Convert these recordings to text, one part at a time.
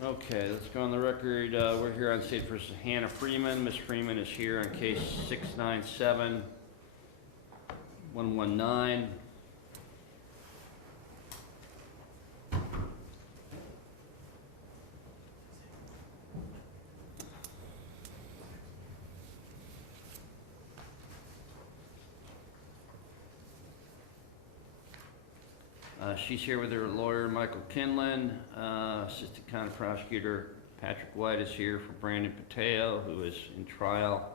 Okay, let's go on the record. We're here on State versus Hannah Freeman. Ms. Freeman is here on case 697-119. She's here with her lawyer, Michael Kinlan. Assistant County Prosecutor Patrick White is here for Brandon Pateo, who is in trial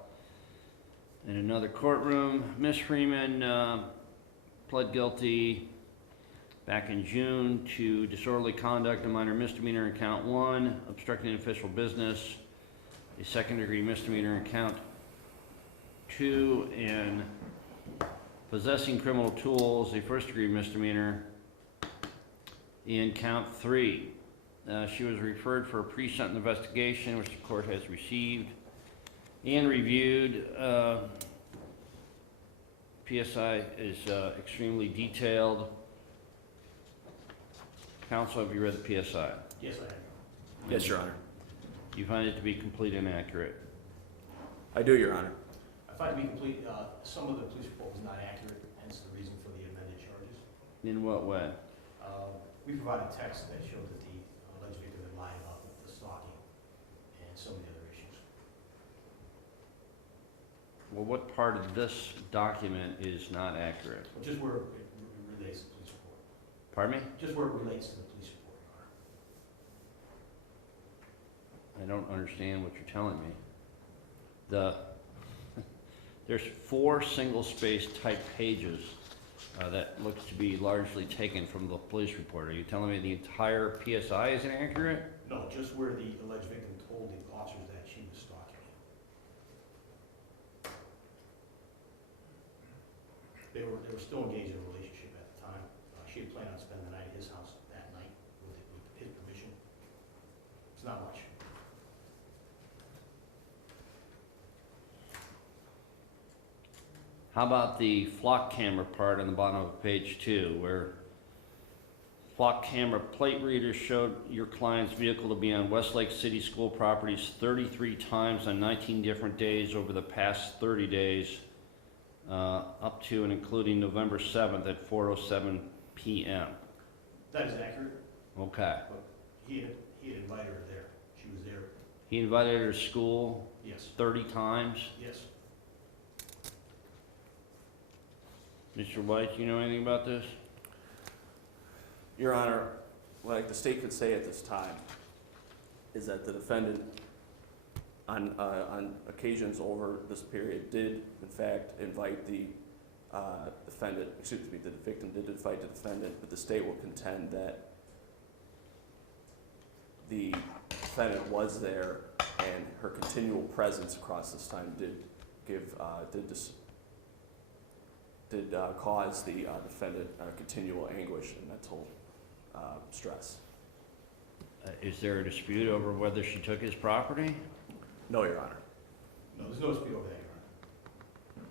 in another courtroom. Ms. Freeman pled guilty back in June to disorderly conduct, a minor misdemeanor in count 1, obstructing official business, a second-degree misdemeanor in count 2, and possessing criminal tools, a first-degree misdemeanor in count 3. She was referred for a pre-sentence investigation, which the court has received and reviewed. PSI is extremely detailed. Counsel, have you read the PSI? Yes, I have. Yes, Your Honor. You find it to be complete and accurate? I do, Your Honor. I find to be complete, some of the police report was not accurate, hence the reason for the amended charges. In what way? We provided text that showed that the alleged victim had lied about the stalking and some of the other issues. Well, what part of this document is not accurate? Just where it relates to the police report. Pardon me? Just where it relates to the police report, Your Honor. I don't understand what you're telling me. There's 4 single-space type pages that looks to be largely taken from the police report. Are you telling me the entire PSI is inaccurate? No, just where the alleged victim told the officers that she was stalking him. They were still engaged in a relationship at the time. She had planned on spending the night at his house that night with his permission. It's not much. How about the flock camera part on the bottom of page 2, where flock camera plate readers showed your client's vehicle to be on Westlake City School properties 33 times on 19 different days over the past 30 days, up to and including November 7th at 4:07 p.m. That is accurate, Okay. but he had invited her there. She was there. He invited her to school Yes, 30 times. yes. Mr. White, do you know anything about this? Your Honor, what the state could say at this time is that the defendant, on occasions over this period, did in fact invite the the victim did invite the defendant, but the state will contend that the defendant was there and her continual presence across this time did cause the defendant continual anguish and mental stress. Is there a dispute over whether she took his property? No, Your Honor. No, there's no dispute over that, Your Honor.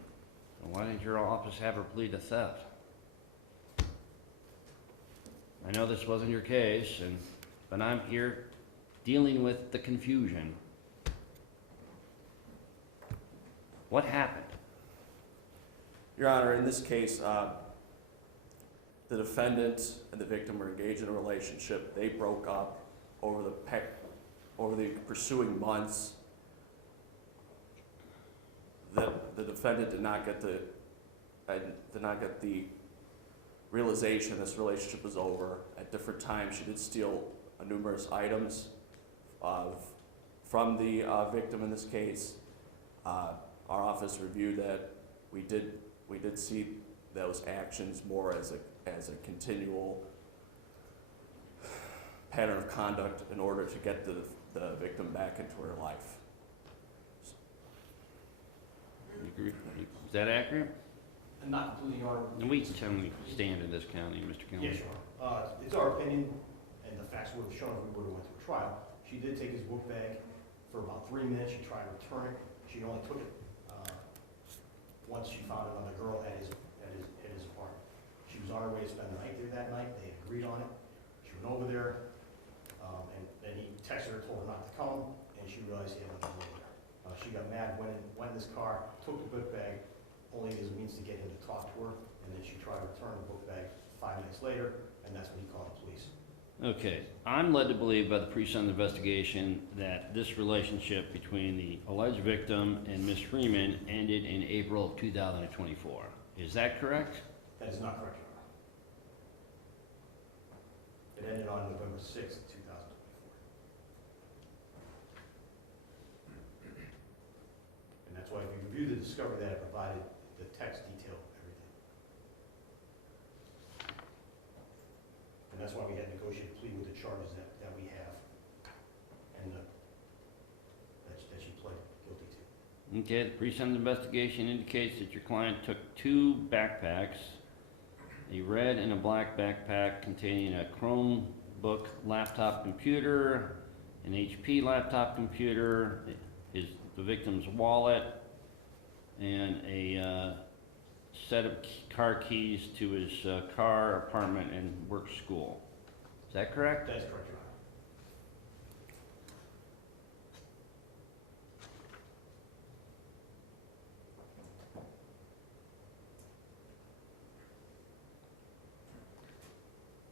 So why didn't your office have her plead to theft? I know this wasn't your case, but I'm here dealing with the confusion. What happened? Your Honor, in this case, the defendant and the victim were engaged in a relationship. They broke up over the pursuing months. The defendant did not get the realization this relationship was over. At different times, she did steal numerous items from the victim in this case. Our office reviewed that. We did see those actions more as a continual pattern of conduct in order to get the victim back into her life. You agree? Is that accurate? And not completely, Your Honor. And we can stand in this county, Mr. Kinlan. Yes, Your Honor. It's our opinion, and the facts would have shown if we would have went to a trial. She did take his book bag for about 3 minutes. She tried to return it. She only took it once she found another girl at his apartment. She was on her way to spend the night there that night. They had agreed on it. She went over there, and then he texted her, told her not to come, and she realized he had another girl there. She got mad, went in this car, took the book bag, only as a means to get him to talk to her, and then she tried to return the book bag 5 minutes later, and that's when he called the police. Okay, I'm led to believe by the pre-sentence investigation that this relationship between the alleged victim and Ms. Freeman ended in April of 2024. Is that correct? That is not correct, Your Honor. It ended on November 6th, 2024. And that's why if you review the discovery that I provided, the text detailed everything. And that's why we had negotiated plea with the charges that we have and that she pled guilty to. Okay, the pre-sentence investigation indicates that your client took 2 backpacks, a red and a black backpack containing a Chromebook laptop computer, an HP laptop computer, the victim's wallet, and a set of car keys to his car, apartment, and work school. Is that correct? That is correct, Your Honor.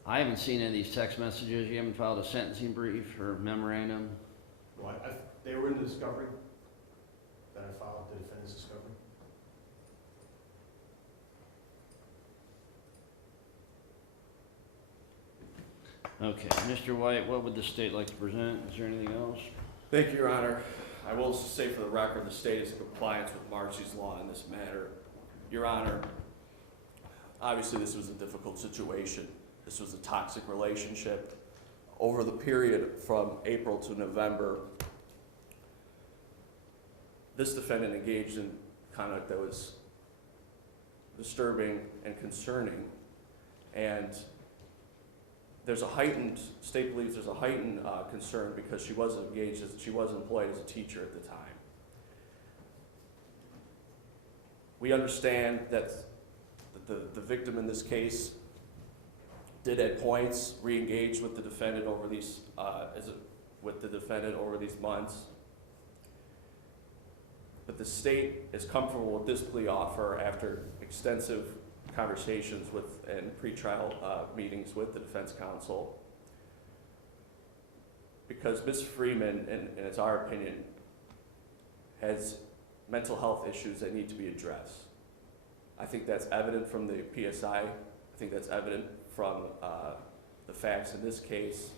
I haven't seen any of these text messages. You haven't filed a sentencing brief or memorandum? Well, they were in the discovery that I filed, the defendant's discovery. Okay, Mr. White, what would the state like to present? Is there anything else? Thank you, Your Honor. I will say for the record, the state is in compliance with Marcy's law in this matter. Your Honor, obviously this was a difficult situation. This was a toxic relationship. Over the period from April to November, this defendant engaged in conduct that was disturbing and concerning, and state believes there's a heightened concern because she was employed as a teacher at the time. We understand that the victim in this case did at points re-engage with the defendant over these months. But the state is comfortable with this plea offer after extensive conversations and pretrial meetings with the defense counsel, because Ms. Freeman, and it's our opinion, has mental health issues that need to be addressed. I think that's evident from the PSI. I think that's evident from the facts in this case.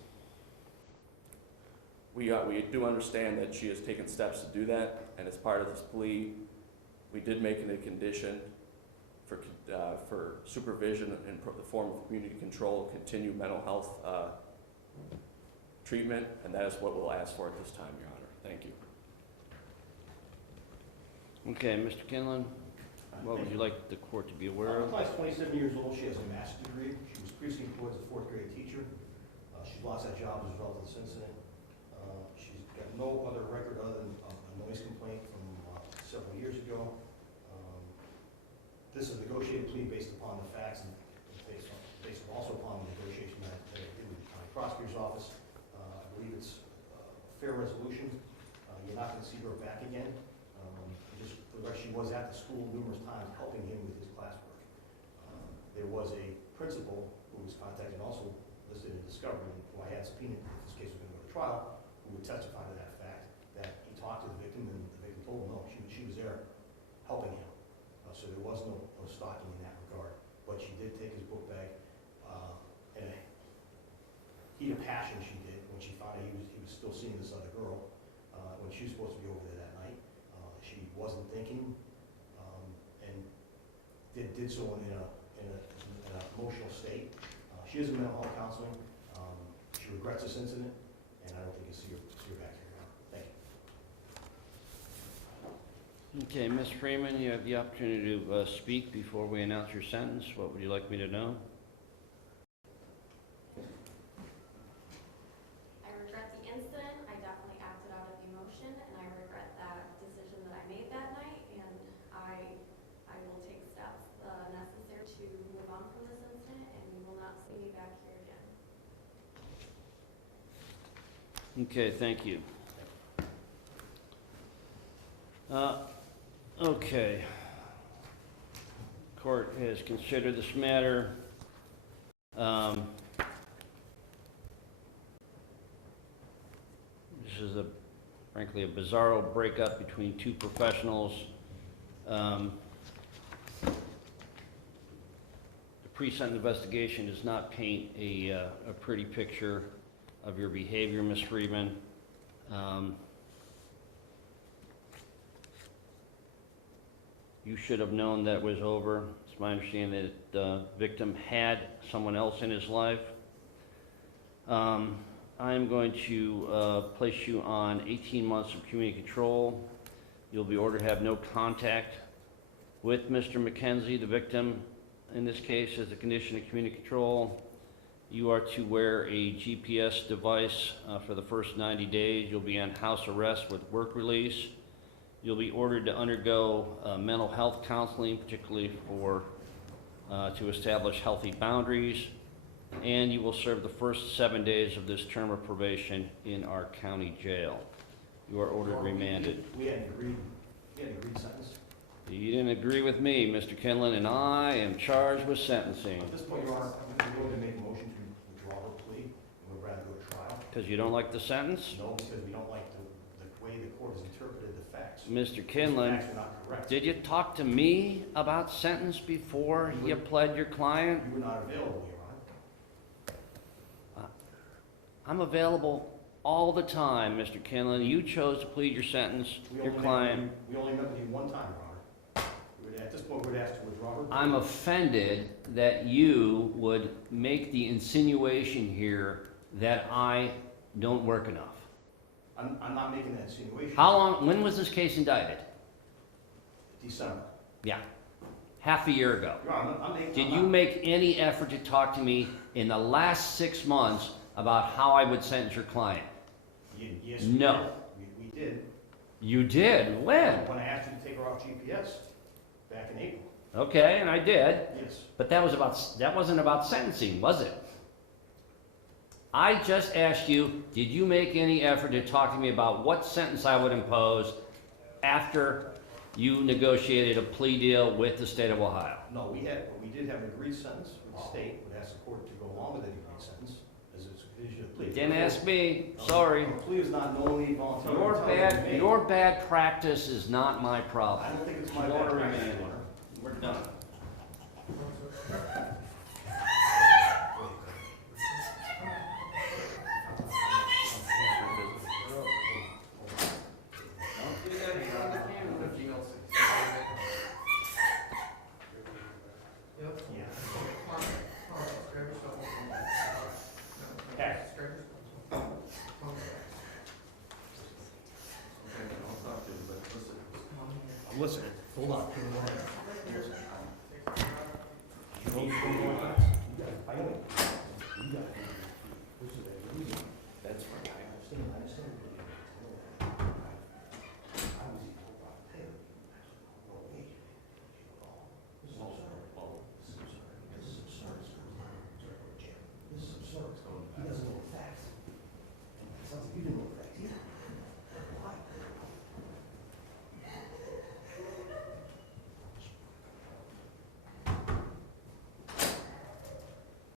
We do understand that she has taken steps to do that, and as part of this plea, we did make it a condition for supervision in the form of community control, continued mental health treatment, and that is what we'll ask for at this time, Your Honor. Thank you. Okay, Mr. Kinlan, what would you like the court to be aware of? My client's 27 years old. She has a master's degree. She was previously employed as a 4th grade teacher. She lost that job as a result of this incident. She's got no other record other than a noise complaint from several years ago. This is a negotiated plea based upon the facts and based also upon the negotiation that I did with the county prosecutor's office. I believe it's a fair resolution. You're not going to see her back again. Just for the record, she was at the school numerous times helping him with his classwork. There was a principal who was contacted and also listed in discovery, who I had subpoenaed if this case was going to go to trial, who would testify to that fact, that he talked to the victim and the victim told him no, she was there helping him. So there was no stalking in that regard. But she did take his book bag in a heat of passion. She did when she found out he was still seeing this other girl when she was supposed to be over there that night. She wasn't thinking and did so in an emotional state. She is in mental health counseling. She regrets this incident, and I don't think you'll see her back here now. Thank you. Okay, Ms. Freeman, you have the opportunity to speak before we announce your sentence. What would you like me to know? I regret the incident. I definitely acted out of emotion, and I regret that decision that I made that night, and I will take steps necessary to move on from this incident, and you will not see me back here again. Okay, thank you. Okay. Court has considered this matter. This is frankly a bizzarro breakup between two professionals. The pre-sentence investigation does not paint a pretty picture of your behavior, Ms. Freeman. You should have known that was over. It's my understanding that the victim had someone else in his life. I'm going to place you on 18 months of community control. You'll be ordered to have no contact with Mr. McKenzie, the victim. In this case, as a condition of community control, you are to wear a GPS device for the first 90 days. You'll be on house arrest with work release. You'll be ordered to undergo mental health counseling, particularly to establish healthy boundaries. And you will serve the first 7 days of this term of probation in our county jail. You are ordered remanded. We hadn't agreed sentence. You didn't agree with me, Mr. Kinlan, and I am charged with sentencing. At this point, Your Honor, I'm going to make a motion to withdraw her plea, and we'd rather go to trial. Because you don't like the sentence? No, because we don't like the way the court has interpreted the facts. Mr. The Kinlan, facts are not correct. did you talk to me about sentence before you pled your client? You were not available, Your Honor. I'm available all the time, Mr. Kinlan. You chose to plead your sentence, your client. We only met with you one time, Your Honor. At this point, we'd ask to withdraw her plea. I'm offended that you would make the insinuation here that I don't work enough. I'm not making that insinuation. How long, when was this case indicted? December. Yeah, half a year ago. Your Honor, I'm making. Did you make any effort to talk to me in the last 6 months about how I would sentence your client? Yes, No. we did. You did? When? When I asked you to take her off GPS back in April. Okay, and I did. Yes. But that wasn't about sentencing, was it? I just asked you, did you make any effort to talk to me about what sentence I would impose after you negotiated a plea deal with the state of Ohio? No, we did have an agreed sentence with the state. We'd ask the court to go along with that agreed sentence as it's a condition of plea. Didn't ask me, sorry. A plea is not knowingly voluntary. Your bad practice is not my I problem. don't think it's my You're bad practice, remanded. Your Honor. We're done. I'm listening. Hold on. Listen. You got it. Finally. You got it.